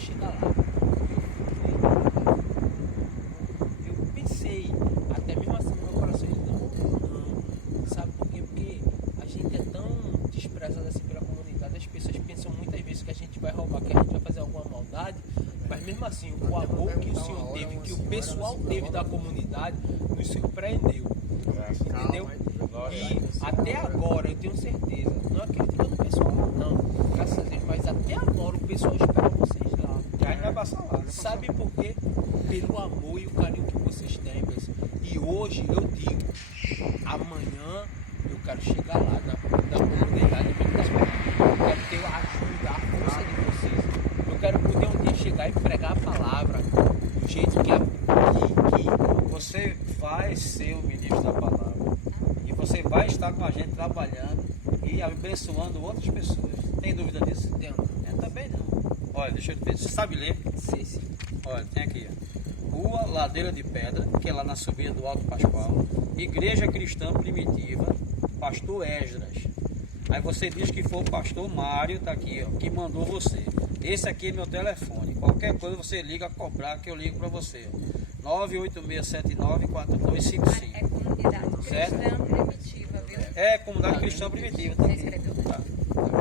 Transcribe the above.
vai chegar lá. Eu pensei, até mesmo assim no meu coração, não. Sabe por quê? Porque a gente é tão desprezado assim pela comunidade, as pessoas pensam muitas vezes que a gente vai roubar, que a gente vai fazer alguma maldade, mas mesmo assim, o amor que o Senhor teve, que o pessoal teve da comunidade, nos surpreendeu. Entendeu? E até agora, eu tenho certeza, não acredito no pessoal não, graças a Deus, mas até agora o pessoal espera vocês lá. E a gente vai passar lá. Sabe por quê? Pelo amor e o carinho que vocês têm, mas e hoje eu digo, amanhã eu quero chegar lá na comunidade, eu quero ter a ajuda, a força de vocês. Eu quero poder um dia chegar e pregar a palavra do jeito que Você vai ser o ministro da palavra. E você vai estar com a gente trabalhando e abençoando outras pessoas. Tem dúvida disso? Tenho. Eu também não. Olha, deixa eu te ver. Você sabe ler? Sei, sim. Olha, tem aqui, ó. Rua Ladeira de Pedra, que é lá na subida do Alto Pascoal. Igreja Cristã Primitiva, Pastor Esdras. Aí você diz que foi o pastor Mário, tá aqui, ó, que mandou você. Esse aqui é meu telefone. Qualquer coisa você liga a cobrar que eu ligo para você. 986794255. É comunidade Certo? cristã primitiva, viu? É, comunidade cristã primitiva. Tá Você aqui. escreveu? Tá.